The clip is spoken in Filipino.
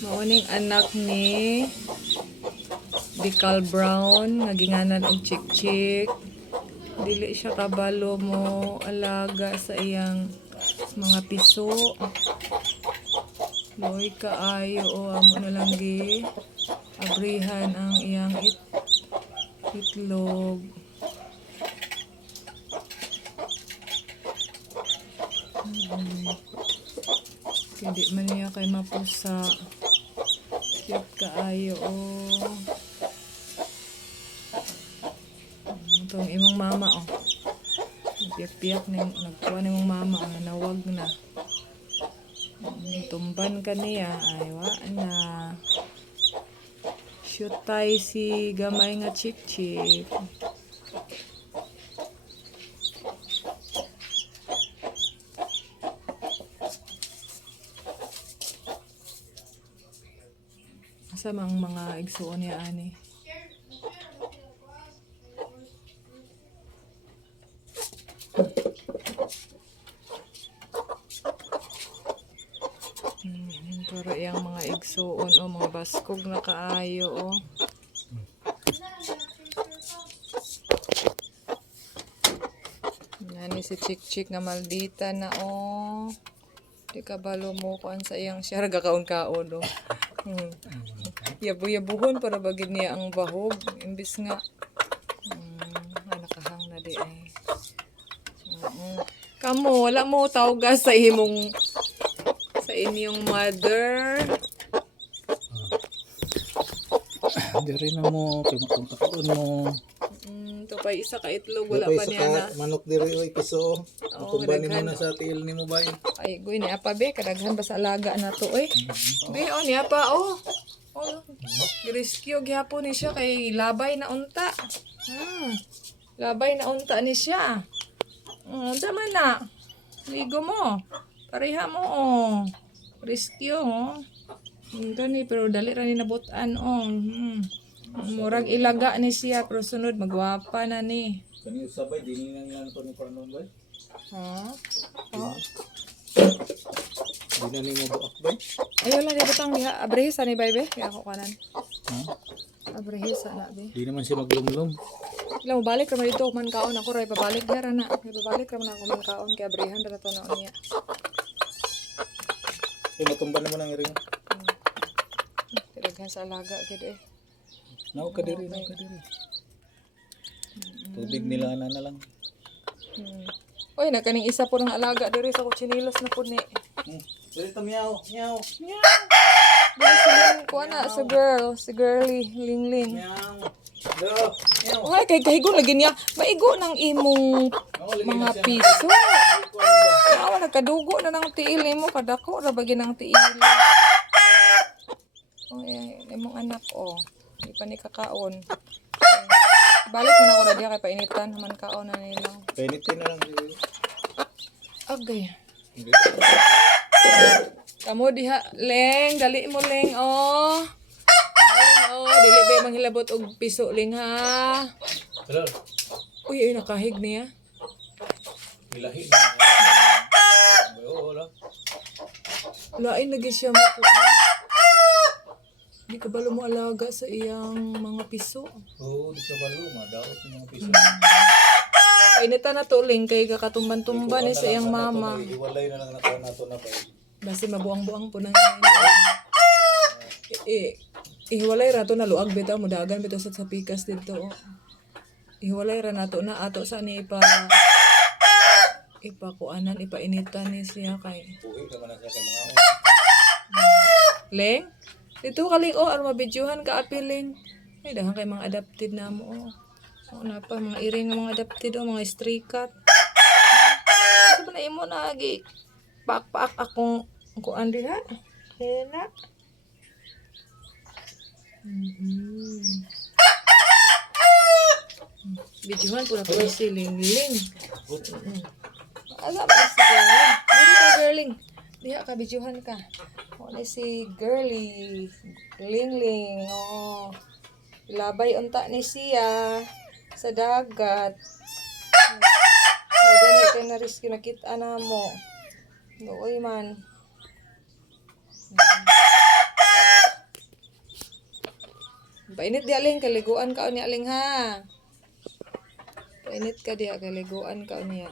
Mauning anak ni Bicol Brown nga ginganan og Chik-Chik. Dili siya kabalo mo alaga sa iyang mga piso. Loy kaayo o amo na lang gi abrihan ang iyang itlog. Hindi man niya kay mapusa. Cute kaayo o. Itong imong mama o. Piyak-piyak na nagkuha ni mong mama o nawag na. Tumban ka niya ay wa na. Shoot tayo si gamay nga Chik-Chik. Sama ang mga igsuon niya ani. Pero yung mga igsuon o mga baskog na kaayo o. Yan si Chik-Chik nga maldita na o. Di ka balo mo kuan sa iyang siya gakaon-kaon o. Yabu-yabuhon para bagid niya ang bahog imbis nga nakahang na di ay. Kamo wala mo tawgas sa inyong mother. Diri na mo kay makontakon mo. To pa isa ka itlog wala pa niya na. Manok diri oy piso. Tumbani mo na sa tiil nimo bay. Ay goy ni apa be kadaghan ba sa alaga na to eh. Be o ni apa o. Oh, rescue gyapon ni siya kay labay na unta. Labay na unta ni siya. Tama na. Ligo mo. Pareha mo oh. Rescue oh. Gani pero dali ra ni nabutan oh. Murag ilaga ni siya pero sunod magwapa na ni. Kani sabay dinhi nang to ni panon bay. Ha? Di na ni mo buak bay. Ayaw lang dito tang diha. Abrehisa ni bay be. Kaya ako kanan. Abrehisa na be. Di naman siya maglumlum. Ilang balik raman dito man kaon ako ray pabalik dara na. Pabalik raman ako man kaon kay abrehan ra to na niya. Kay matumban naman ang ring. Daghan sa alaga gid eh. Naw ka diri, naw ka diri. Tubig nila na lang. Oy, nakaning isa po ng alaga diri sa kutsinilas na po ni. Diri ta meow, meow. Diri sila ko na sa girl, si girly Lingling. Meow. Go. Meow. Ay kay kahigo lagi niya. Maigo ng imong mga piso. Awa nagkadugo na ng tiil mo kadako ra bagi ng tiil. Oy, imong anak oh. Di pa ni kakaon. Balik mo na ako na diya kay painitan man kaon na nilang. Painitin na lang diri. Agay. Kamu diha, Leng, dali mo Leng oh. Leng oh, dili ba manghilabot og piso Leng ha. Hello. Uy, ay nakahig niya. Bilahi. Wala. Lain lagi siya mo po. Di ka balo mo alaga sa iyang mga piso. Oo, di ka balo madaot yung mga piso. Painitan na to Leng kay kakatumban-tumban ni sa iyang mama. Iwalay na lang nakaw nato na pa. Basi mabuang-buang po nang ihiwalay ra to na luag bitaw mo dagan bitaw sa pikas dito. Ihiwalay ra nato na ato sa ni ipakuanan ipainitan ni siya kay. Buhi naman na siya kay mga Leng, dito ka Leng oh, aron mabidyohan ka apiling. Ay dahan kay mga adopted na mo oh. Oo na pa mga iring nga mga adopted oh, mga stray cat. Sa na imo na gi pak akong kuan diha. Kena. Bidyohan po na po si Lingling. Asa ba si Girling? Dili ka Girling. Diha ka bidyohan ka. Wala si Girly. Lingling. Oh. Labay unta ni siya sa dagat. May ganit kayo na risk nakita na mo. Doy man. Painit di aling, kaliguan ka o ni aling ha. Painit ka diya, kaliguan ka o niya.